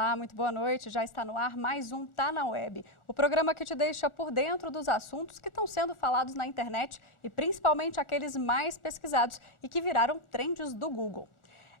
Olá, muito boa noite. Já está no ar mais um Tá na Web, o programa que te deixa por dentro dos assuntos que estão sendo falados na internet e principalmente aqueles mais pesquisados e que viraram trends do Google.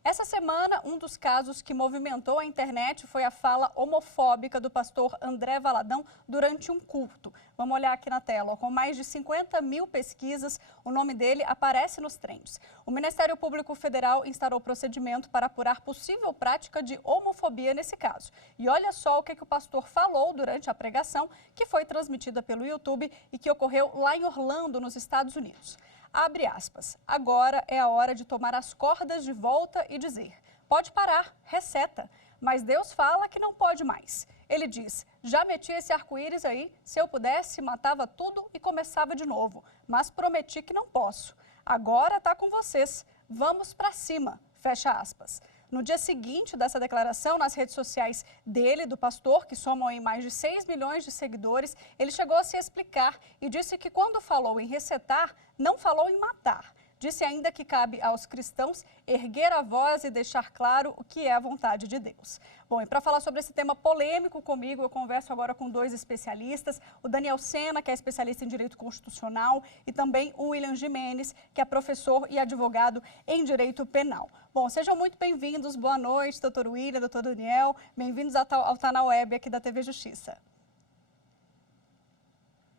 Essa semana, um dos casos que movimentou a internet foi a fala homofóbica do pastor André Valadão durante um culto. Vamos olhar aqui na tela. Com mais de 50 mil pesquisas, o nome dele aparece nos trends. O Ministério Público Federal instaurou procedimento para apurar possível prática de homofobia nesse caso. E olha só o que o pastor falou durante a pregação, que foi transmitida pelo YouTube e que ocorreu lá em Orlando, nos Estados Unidos. Abre aspas, agora é a hora de tomar as cordas de volta e dizer, pode parar, reseta, mas Deus fala que não pode mais. Ele diz, já meti esse arco-íris aí, se eu pudesse, matava tudo e começava de novo, mas prometi que não posso. Agora tá com vocês, vamos pra cima, fecha aspas. No dia seguinte dessa declaração, nas redes sociais dele, do pastor, que somam em mais de 6 milhões de seguidores, ele chegou a se explicar e disse que quando falou em resetar, não falou em matar. Disse ainda que cabe aos cristãos erguer a voz e deixar claro o que é a vontade de Deus. Bom, e para falar sobre esse tema polêmico comigo, eu converso agora com dois especialistas, o Daniel Sena, que é especialista em Direito Constitucional, e também o William Gimenez, que é professor e advogado em Direito Penal. Bom, sejam muito bem-vindos, boa noite, doutor William, doutor Daniel, bem-vindos ao Tá na Web aqui da TV Justiça.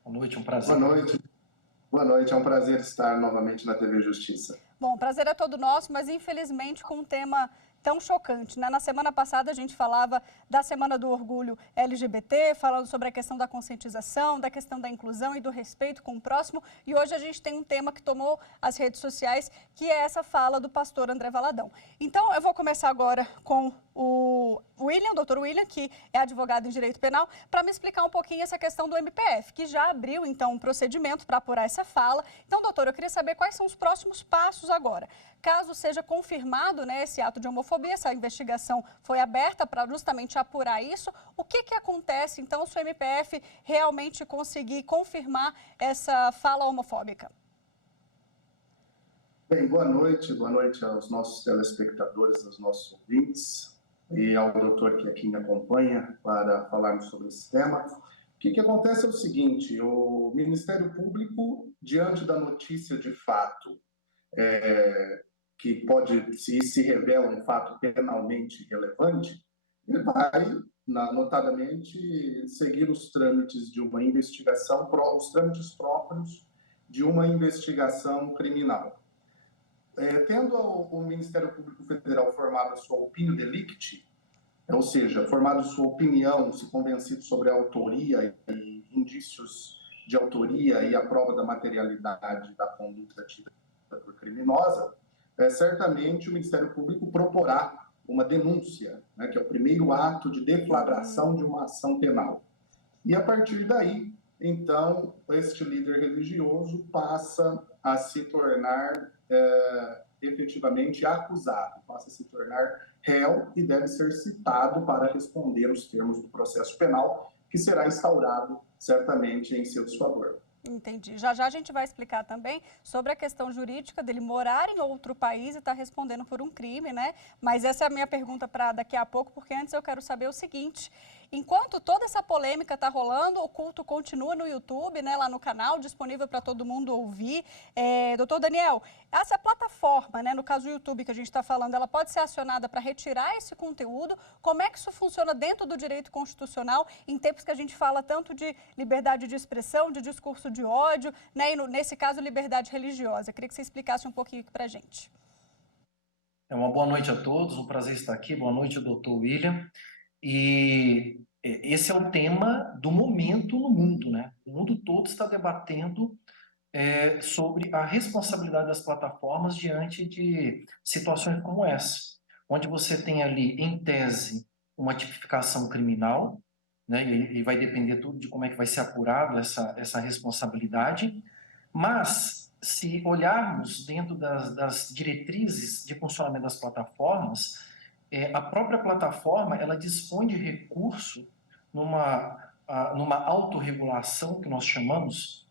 Boa noite, um prazer. Boa noite. Boa noite, é um prazer estar novamente na TV Justiça. Bom, o prazer é todo nosso, mas infelizmente com um tema tão chocante, né? Na semana passada a gente falava da Semana do Orgulho LGBT, falando sobre a questão da conscientização, da questão da inclusão e do respeito com o próximo, e hoje a gente tem um tema que tomou as redes sociais, que é essa fala do pastor André Valadão. Então eu vou começar agora com o William, doutor William, que é advogado em Direito Penal, para me explicar um pouquinho essa questão do MPF, que já abriu, então, um procedimento para apurar essa fala. Então, doutor, eu queria saber quais são os próximos passos agora. Caso seja confirmado, né, esse ato de homofobia, essa investigação foi aberta para justamente apurar isso, o que acontece, então, se o MPF realmente conseguir confirmar essa fala homofóbica? Bem, boa noite aos nossos telespectadores, aos nossos ouvintes e ao doutor que aqui me acompanha para falarmos sobre esse tema. O que acontece é o seguinte, o Ministério Público, diante da notícia de fato, que pode, se revela um fato penalmente relevante, ele vai, notadamente, seguir os trâmites de uma investigação, os trâmites próprios de uma investigação criminal. Tendo o Ministério Público Federal formado a sua opinião delicti, ou seja, formado sua opinião, se convencido sobre a autoria e indícios de autoria e a prova da materialidade da conduta tida por criminosa, certamente o Ministério Público proporá uma denúncia, né, que é o primeiro ato de deflagração de uma ação penal. E a partir daí, então, este líder religioso passa a se tornar efetivamente acusado, passa a se tornar réu e deve ser citado para responder os termos do processo penal, que será instaurado certamente em seu desfavor. Entendi. Já a gente vai explicar também sobre a questão jurídica dele morar em outro país e estar respondendo por um crime, né? Mas essa é a minha pergunta para daqui a pouco, porque antes eu quero saber o seguinte. Enquanto toda essa polêmica está rolando, o culto continua no YouTube, né, lá no canal, disponível para todo mundo ouvir. Doutor Daniel, essa plataforma, né, no caso do YouTube que a gente está falando, ela pode ser acionada para retirar esse conteúdo? Como é que isso funciona dentro do direito constitucional, em tempos que a gente fala tanto de liberdade de expressão, de discurso de ódio, né, e nesse caso, liberdade religiosa? Eu queria que você explicasse um pouquinho aqui para a gente. Uma boa noite a todos, um prazer estar aqui. Boa noite, doutor William. E esse é o tema do momento no mundo, né? O mundo todo está debatendo sobre a responsabilidade das plataformas diante de situações como essa, onde você tem ali, em tese, uma tipificação criminal, né? E vai depender tudo de como é que vai ser apurado essa responsabilidade, mas se olharmos dentro das diretrizes de funcionamento das plataformas, a própria plataforma ela dispõe de recurso numa autorregulação, que nós chamamos,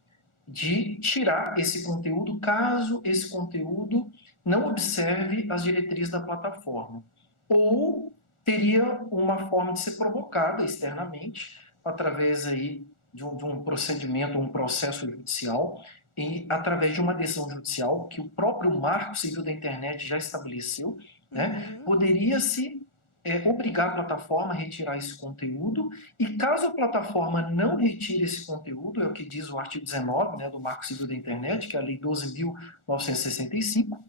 de tirar esse conteúdo, caso esse conteúdo não observe as diretrizes da plataforma, ou teria uma forma de ser provocada externamente, através aí de um procedimento, um processo judicial, e através de uma decisão judicial que o próprio Marco Civil da Internet já estabeleceu, né, poderia-se obrigar a plataforma a retirar esse conteúdo, e caso a plataforma não retire esse conteúdo, é o que diz o artigo 19, né, do Marco Civil da Internet, que é a Lei 12.965,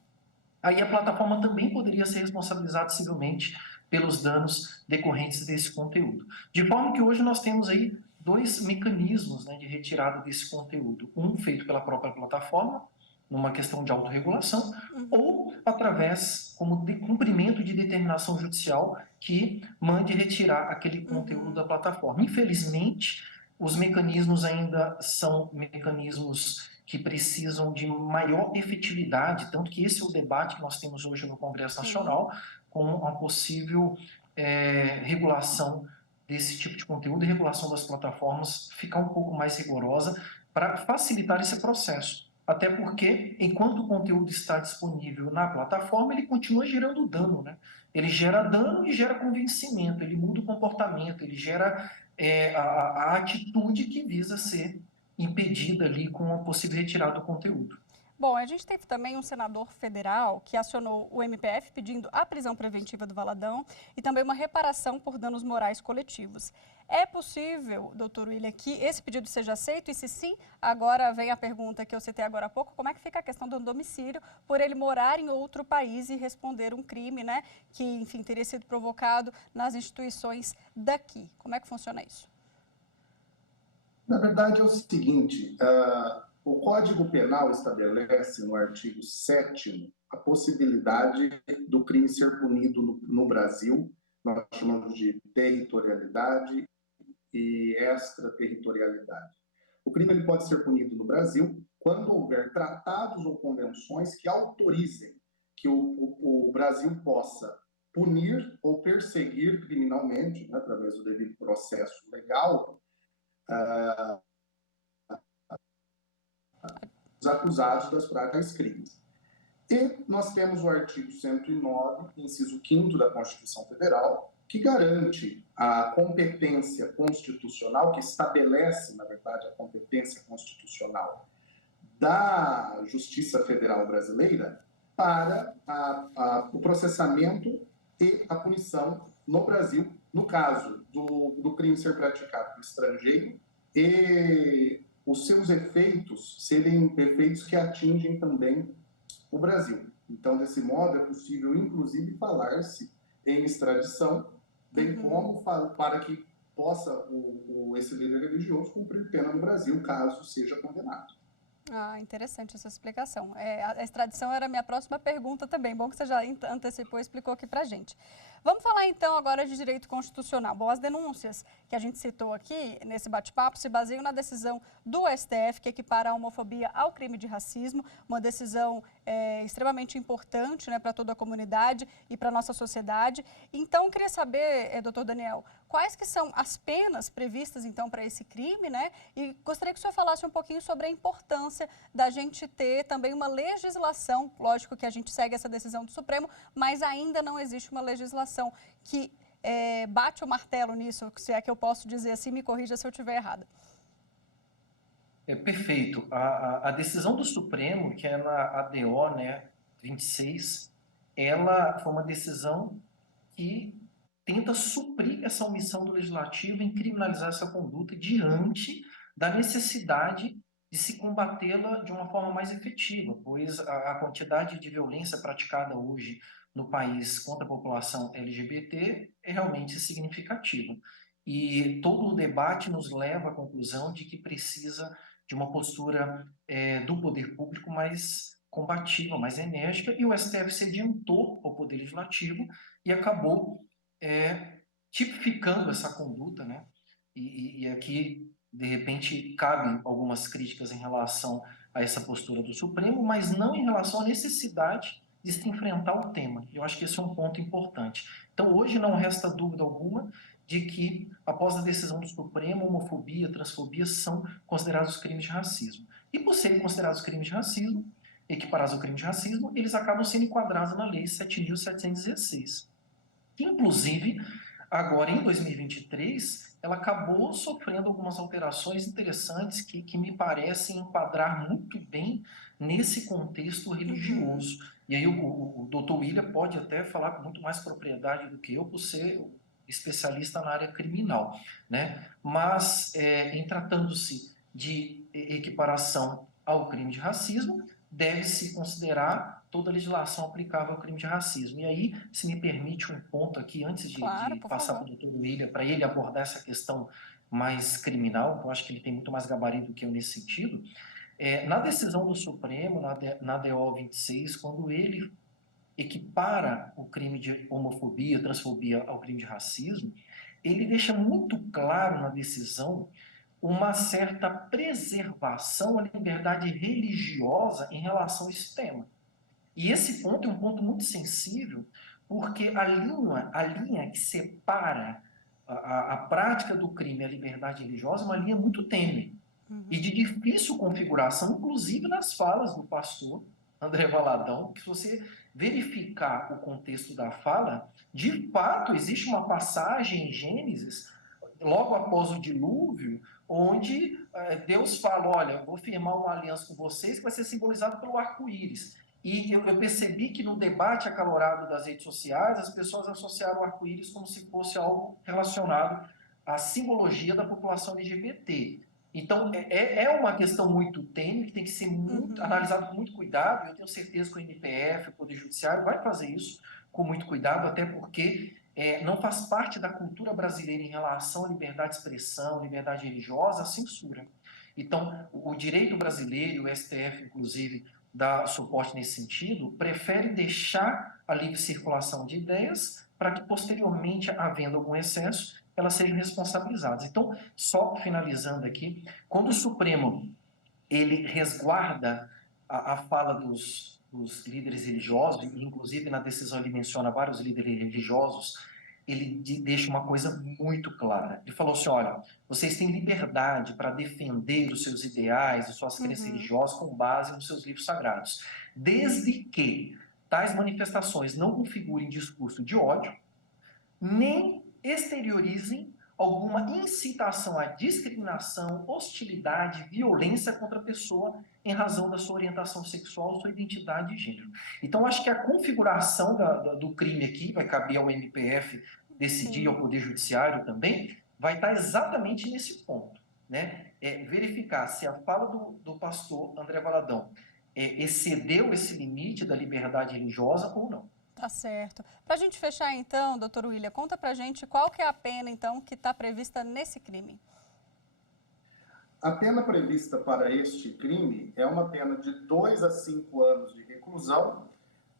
aí a plataforma também poderia ser responsabilizada civilmente pelos danos decorrentes desse conteúdo. De forma que hoje nós temos aí dois mecanismos, né, de retirada desse conteúdo. Um feito pela própria plataforma, numa questão de autorregulação, ou através como de cumprimento de determinação judicial que mande retirar aquele conteúdo da plataforma. Infelizmente, os mecanismos ainda são mecanismos que precisam de maior efetividade, tanto que esse é o debate que nós temos hoje no Congresso Nacional, com a possível regulação desse tipo de conteúdo e regulação das plataformas ficar um pouco mais rigorosa para facilitar esse processo. Até porque, enquanto o conteúdo está disponível na plataforma, ele continua gerando dano, né? Ele gera dano e gera convencimento, ele muda o comportamento, ele gera a atitude que visa ser impedida ali com a possível retirada do conteúdo. Bom, a gente teve também um senador federal que acionou o MPF pedindo a prisão preventiva do Valadão e também uma reparação por danos morais coletivos. É possível, doutor William, que esse pedido seja aceito? E se sim, agora vem a pergunta que eu citei agora há pouco, como é que fica a questão do domicílio por ele morar em outro país e responder um crime, né, que, enfim, teria sido provocado nas instituições daqui? Como é que funciona isso? Na verdade, é o seguinte, o Código Penal estabelece no artigo 7º a possibilidade do crime ser punido no Brasil, nós chamamos de territorialidade e extraterritorialidade. O crime ele pode ser punido no Brasil quando houver tratados ou convenções que autorizem que o Brasil possa punir ou perseguir criminalmente, né, através do devido processo legal, os acusados das práticas crimes. E nós temos o artigo 109, inciso 5º da Constituição Federal, que garante a competência constitucional, que estabelece, na verdade, a competência constitucional da Justiça Federal Brasileira para o processamento e a punição no Brasil, no caso do crime ser praticado por estrangeiro e os seus efeitos serem efeitos que atingem também o Brasil. Então, desse modo, é possível, inclusive, falar-se em extradição, bem como para que possa esse líder religioso cumprir pena no Brasil, caso seja condenado. Ah, interessante essa explicação. A extradição era a minha próxima pergunta também. Bom que você já antecipou e explicou aqui pra gente. Vamos falar então agora de direito constitucional. Bom, as denúncias que a gente citou aqui nesse bate-papo se baseiam na decisão do STF que equipara a homofobia ao crime de racismo, uma decisão extremamente importante, né, para toda a comunidade e para a nossa sociedade. Então, eu queria saber, doutor Daniel, quais que são as penas previstas então para esse crime, né? E gostaria que o senhor falasse um pouquinho sobre a importância da gente ter também uma legislação, lógico que a gente segue essa decisão do Supremo, mas ainda não existe uma legislação que bate o martelo nisso, se é que eu posso dizer assim, me corrija se eu estiver errada. Perfeito. A decisão do Supremo, que é na ADO, né, 26, ela foi uma decisão que tenta suprir essa omissão do Legislativo em criminalizar essa conduta diante da necessidade de se combatê-la de uma forma mais efetiva, pois a quantidade de violência praticada hoje no país contra a população LGBT é realmente significativa. E todo o debate nos leva à conclusão de que precisa de uma postura do poder público mais combativa, mais enérgica, e o STF se adiantou ao Poder Legislativo e acabou tipificando essa conduta, né? E aqui, de repente, cabem algumas críticas em relação a essa postura do Supremo, mas não em relação à necessidade de se enfrentar o tema. Eu acho que esse é um ponto importante. Então, hoje não resta dúvida alguma de que, após a decisão do Supremo, homofobia, transfobia são considerados crimes de racismo. E por serem considerados crimes de racismo, equiparados ao crime de racismo, eles acabam sendo enquadrados na Lei 7.716. que inclusive agora em 2023 ela acabou sofrendo algumas alterações interessantes que me parecem enquadrar muito bem nesse contexto religioso. E aí o Dr. William pode até falar com muito mais propriedade do que eu, por ser especialista na área criminal, né? Mas em tratando-se de equiparação ao crime de racismo, deve-se considerar toda a legislação aplicável ao crime de racismo. E aí, se me permite um ponto aqui, antes de passar para o doutor William, para ele abordar essa questão mais criminal, eu acho que ele tem muito mais gabarito do que eu nesse sentido, na decisão do Supremo, na DO 26, quando ele equipara o crime de homofobia, transfobia ao crime de racismo, ele deixa muito claro na decisão uma certa preservação à liberdade religiosa em relação a esse tema. E esse ponto é um ponto muito sensível, porque a linha que separa a prática do crime e a liberdade religiosa é uma linha muito tênue e de difícil configuração, inclusive nas falas do pastor André Valadão, que se você verificar o contexto da fala, de fato existe uma passagem em Gênesis, logo após o dilúvio, onde Deus fala, olha, vou firmar uma aliança com vocês que vai ser simbolizado pelo arco-íris. E eu percebi que no debate acalorado das redes sociais, as pessoas associaram o arco-íris como se fosse algo relacionado à simbologia da população LGBT. Então, é uma questão muito tênue, que tem que ser analisada com muito cuidado, e eu tenho certeza que o MPF, o Poder Judiciário, vai fazer isso com muito cuidado, até porque não faz parte da cultura brasileira em relação à liberdade de expressão, liberdade religiosa, a censura. Então, o direito brasileiro, o STF, inclusive, dá suporte nesse sentido, prefere deixar a livre circulação de ideias para que, posteriormente, havendo algum excesso, elas sejam responsabilizadas. Então, só finalizando aqui, quando o Supremo ele resguarda a fala dos líderes religiosos, e inclusive na decisão ele menciona vários líderes religiosos, ele deixa uma coisa muito clara. Ele falou assim, olha, vocês têm liberdade para defender os seus ideais, as suas crenças religiosas com base nos seus livros sagrados, desde que tais manifestações não configurem discurso de ódio, nem exteriorizem alguma incitação à discriminação, hostilidade, violência contra a pessoa em razão da sua orientação sexual, sua identidade de gênero. Então, acho que a configuração do crime aqui, vai caber ao MPF decidir, ao Poder Judiciário também, vai estar exatamente nesse ponto, né? Verificar se a fala do pastor André Valadão excedeu esse limite da liberdade religiosa ou não. Tá certo. Para a gente fechar então, doutor William, conta para a gente qual que é a pena então que está prevista nesse crime. A pena prevista para este crime é uma pena de 2 a 5 anos de reclusão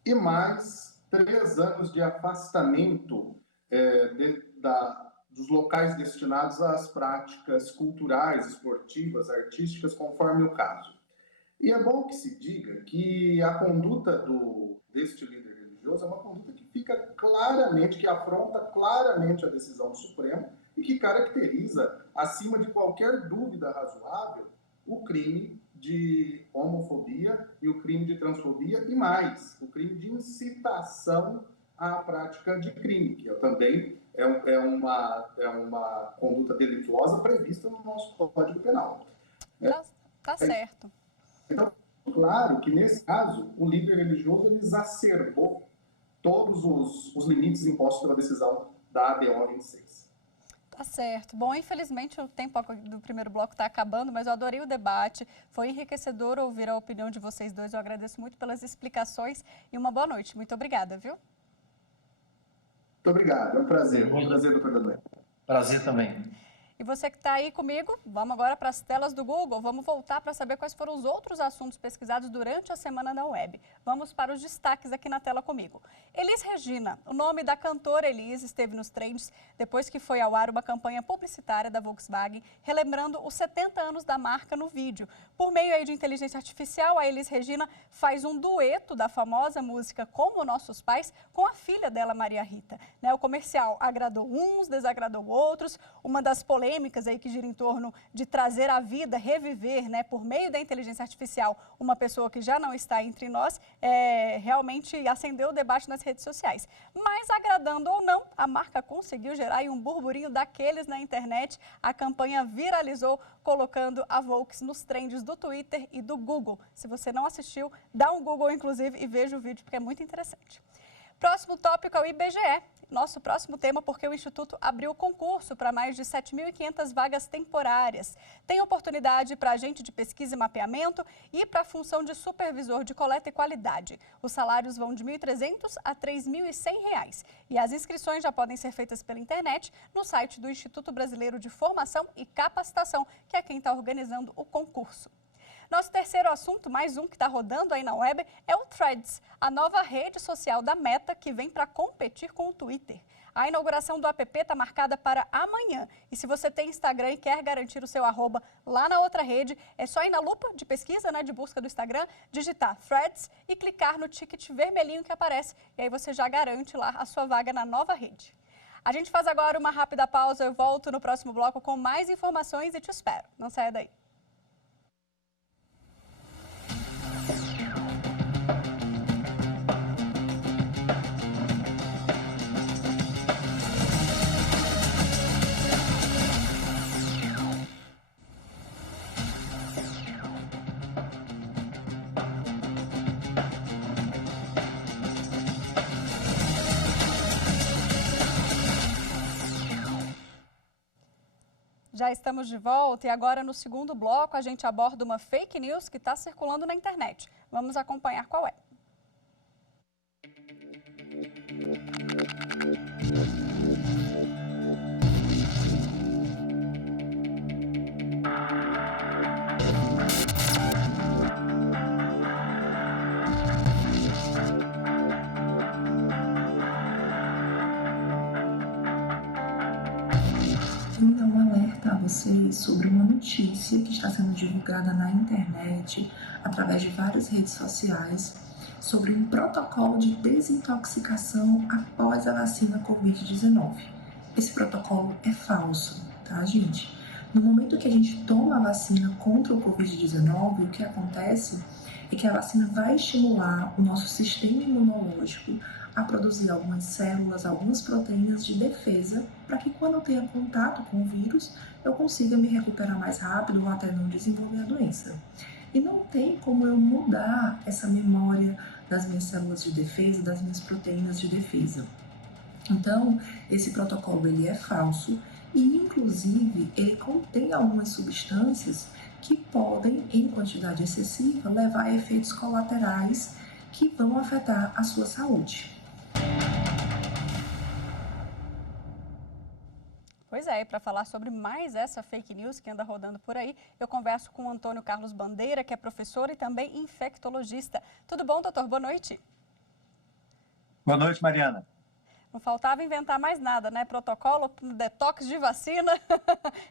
e mais 3 anos de afastamento dos locais destinados às práticas culturais, esportivas, artísticas, conforme o caso. E é bom que se diga que a conduta deste líder religioso é uma conduta que fica claramente, que afronta claramente a decisão do Supremo e que caracteriza, acima de qualquer dúvida razoável, o crime de homofobia e o crime de transfobia e mais, o crime de incitação à prática de crime, que também é uma conduta delituosa prevista no nosso Código Penal. Tá certo. Então, claro que, nesse caso, o líder religioso ele exacerbou todos os limites impostos pela decisão da ADO 26. Tá certo. Bom, infelizmente o tempo do primeiro bloco está acabando, mas eu adorei o debate. Foi enriquecedor ouvir a opinião de vocês dois. Eu agradeço muito pelas explicações e uma boa noite. Muito obrigada, viu? Muito obrigado. É um prazer. Um prazer, doutor Daniel. Prazer também. E você que está aí comigo, vamos agora para as telas do Google. Vamos voltar para saber quais foram os outros assuntos pesquisados durante a semana na web. Vamos para os destaques aqui na tela comigo. Elis Regina, o nome da cantora Elis esteve nos trends depois que foi ao ar uma campanha publicitária da Volkswagen, relembrando os 70 anos da marca no vídeo. Por meio aí de inteligência artificial, a Elis Regina faz um dueto da famosa música Como Nossos Pais com a filha dela, Maria Rita. O comercial agradou uns, desagradou outros. Uma das polêmicas polêmicas aí que giram em torno de trazer à vida, reviver, né, por meio da inteligência artificial, uma pessoa que já não está entre nós, realmente acendeu o debate nas redes sociais. Mas, agradando ou não, a marca conseguiu gerar aí um burburinho daqueles na internet. A campanha viralizou, colocando a Volks nos trends do Twitter e do Google. Se você não assistiu, dá um Google, inclusive, e veja o vídeo, porque é muito interessante. Próximo tópico é o IBGE. Nosso próximo tema, porque o Instituto abriu concurso para mais de 7.500 vagas temporárias. Tem oportunidade para agente de pesquisa e mapeamento e para a função de supervisor de coleta e qualidade. Os salários vão de R$ 1.300 a R$ 3.100. E as inscrições já podem ser feitas pela internet no site do Instituto Brasileiro de Formação e Capacitação, que é quem está organizando o concurso. Nosso terceiro assunto, mais um que está rodando aí na web, é o Threads, a nova rede social da Meta que vem para competir com o Twitter. A inauguração do app está marcada para amanhã. E se você tem Instagram e quer garantir o seu arroba lá na outra rede, é só ir na lupa de pesquisa, né, de busca do Instagram, digitar Threads e clicar no ticket vermelhinho que aparece. E aí você já garante lá a sua vaga na nova rede. A gente faz agora uma rápida pausa, eu volto no próximo bloco com mais informações e te espero. Não saia daí. Já estamos de volta e agora no segundo bloco a gente aborda uma fake news que está circulando na internet. Vamos acompanhar qual é. Vim dar um alerta a vocês sobre uma notícia que está sendo divulgada na internet, através de várias redes sociais, sobre um protocolo de desintoxicação após a vacina Covid-19. Esse protocolo é falso, tá, gente? No momento que a gente toma a vacina contra o Covid-19, o que acontece é que a vacina vai estimular o nosso sistema imunológico a produzir algumas células, algumas proteínas de defesa, para que quando eu tenha contato com o vírus, eu consiga me recuperar mais rápido ou até não desenvolver a doença. E não tem como eu mudar essa memória das minhas células de defesa, das minhas proteínas de defesa. Então, esse protocolo ele é falso e, inclusive, ele contém algumas substâncias que podem, em quantidade excessiva, levar a efeitos colaterais que vão afetar a sua saúde. Pois é, e para falar sobre mais essa fake news que anda rodando por aí, eu converso com o Antônio Carlos Bandeira, que é professor e também infectologista. Tudo bom, doutor? Boa noite. Boa noite, Mariana. Não faltava inventar mais nada, né? Protocolo, detox de vacina,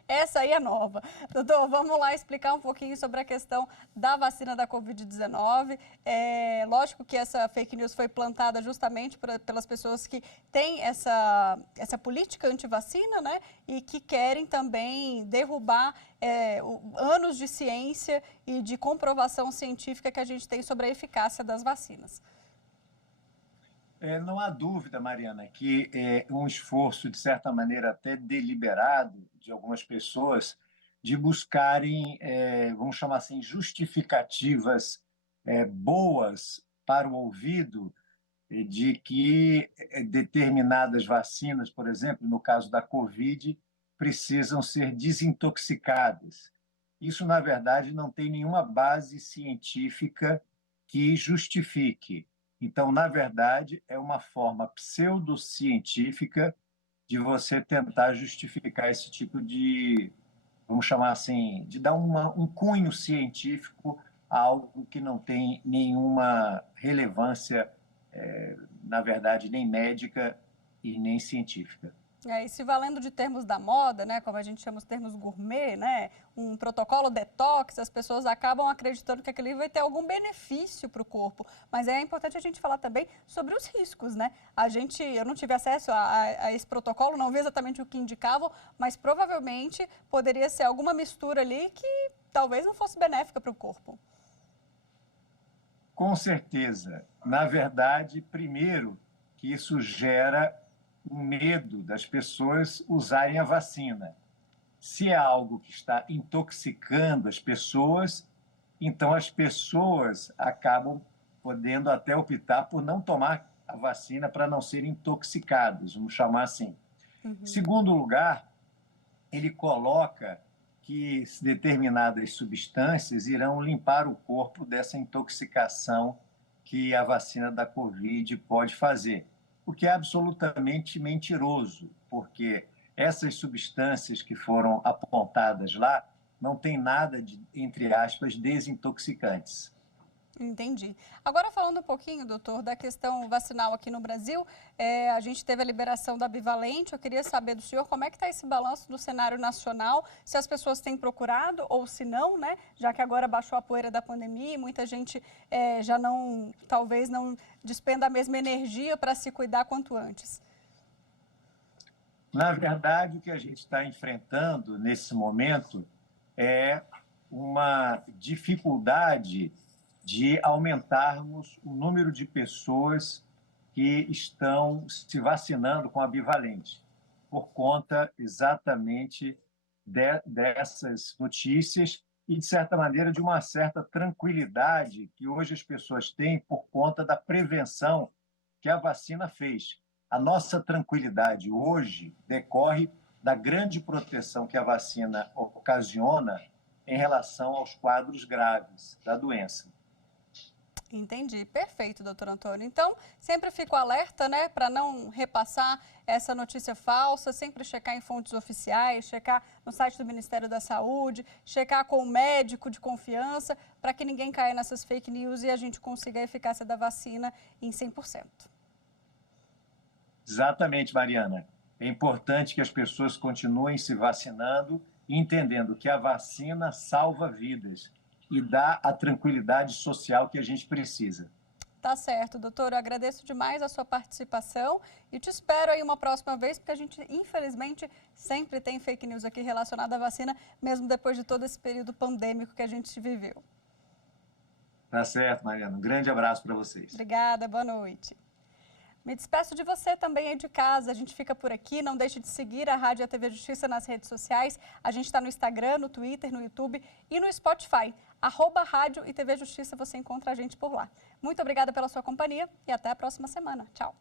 essa aí é nova. Doutor, vamos lá explicar um pouquinho sobre a questão da vacina da Covid-19. Lógico que essa fake news foi plantada justamente pelas pessoas que têm essa política anti-vacina, né? E que querem também derrubar anos de ciência e de comprovação científica que a gente tem sobre a eficácia das vacinas. Não há dúvida, Mariana, que é um esforço, de certa maneira, até deliberado de algumas pessoas de buscarem, vamos chamar assim, justificativas boas para o ouvido de que determinadas vacinas, por exemplo, no caso da Covid, precisam ser desintoxicadas. Isso, na verdade, não tem nenhuma base científica que justifique. Então, na verdade, é uma forma pseudocientífica de você tentar justificar esse tipo de, vamos chamar assim, de dar um cunho científico a algo que não tem nenhuma relevância, na verdade, nem médica e nem científica. E se valendo de termos da moda, né, como a gente chama os termos gourmet, né, um protocolo detox, as pessoas acabam acreditando que aquele vai ter algum benefício para o corpo. Mas é importante a gente falar também sobre os riscos, né? Eu não tive acesso a esse protocolo, não vi exatamente o que indicavam, mas provavelmente poderia ser alguma mistura ali que talvez não fosse benéfica para o corpo. Com certeza. Na verdade, primeiro, que isso gera um medo das pessoas usarem a vacina. Se é algo que está intoxicando as pessoas, então as pessoas acabam podendo até optar por não tomar a vacina para não serem intoxicados, vamos chamar assim. Segundo lugar, ele coloca que determinadas substâncias irão limpar o corpo dessa intoxicação que a vacina da Covid pode fazer, o que é absolutamente mentiroso, porque essas substâncias que foram apontadas lá não tem nada de, entre aspas, desintoxicantes. Entendi. Agora, falando um pouquinho, doutor, da questão vacinal aqui no Brasil, a gente teve a liberação da bivalente. Eu queria saber do senhor como é que está esse balanço do cenário nacional, se as pessoas têm procurado ou se não, né? Já que agora baixou a poeira da pandemia e muita gente já não, talvez não despenda a mesma energia para se cuidar quanto antes. Na verdade, o que a gente está enfrentando nesse momento é uma dificuldade de aumentarmos o número de pessoas que estão se vacinando com a bivalente, por conta exatamente dessas notícias e, de certa maneira, de uma certa tranquilidade que hoje as pessoas têm por conta da prevenção que a vacina fez. A nossa tranquilidade hoje decorre da grande proteção que a vacina ocasiona em relação aos quadros graves da doença. Entendi. Perfeito, doutor Antônio. Então, sempre fico alerta, né, para não repassar essa notícia falsa, sempre checar em fontes oficiais, checar no site do Ministério da Saúde, checar com o médico de confiança, para que ninguém caia nessas fake news e a gente consiga a eficácia da vacina em 100%. Exatamente, Mariana. É importante que as pessoas continuem se vacinando e entendendo que a vacina salva vidas e dá a tranquilidade social que a gente precisa. Tá certo, doutor. Eu agradeço demais a sua participação e te espero aí uma próxima vez, porque a gente, infelizmente, sempre tem fake news aqui relacionada à vacina, mesmo depois de todo esse período pandêmico que a gente viveu. Tá certo, Mariana. Um grande abraço para vocês. Obrigada, boa noite. Me despeço de você também aí de casa. A gente fica por aqui. Não deixe de seguir a Rádio e a TV Justiça nas redes sociais. A gente está no Instagram, no Twitter, no YouTube e no Spotify. @Rádio e TV Justiça, você encontra a gente por lá. Muito obrigada pela sua companhia e até a próxima semana. Tchau.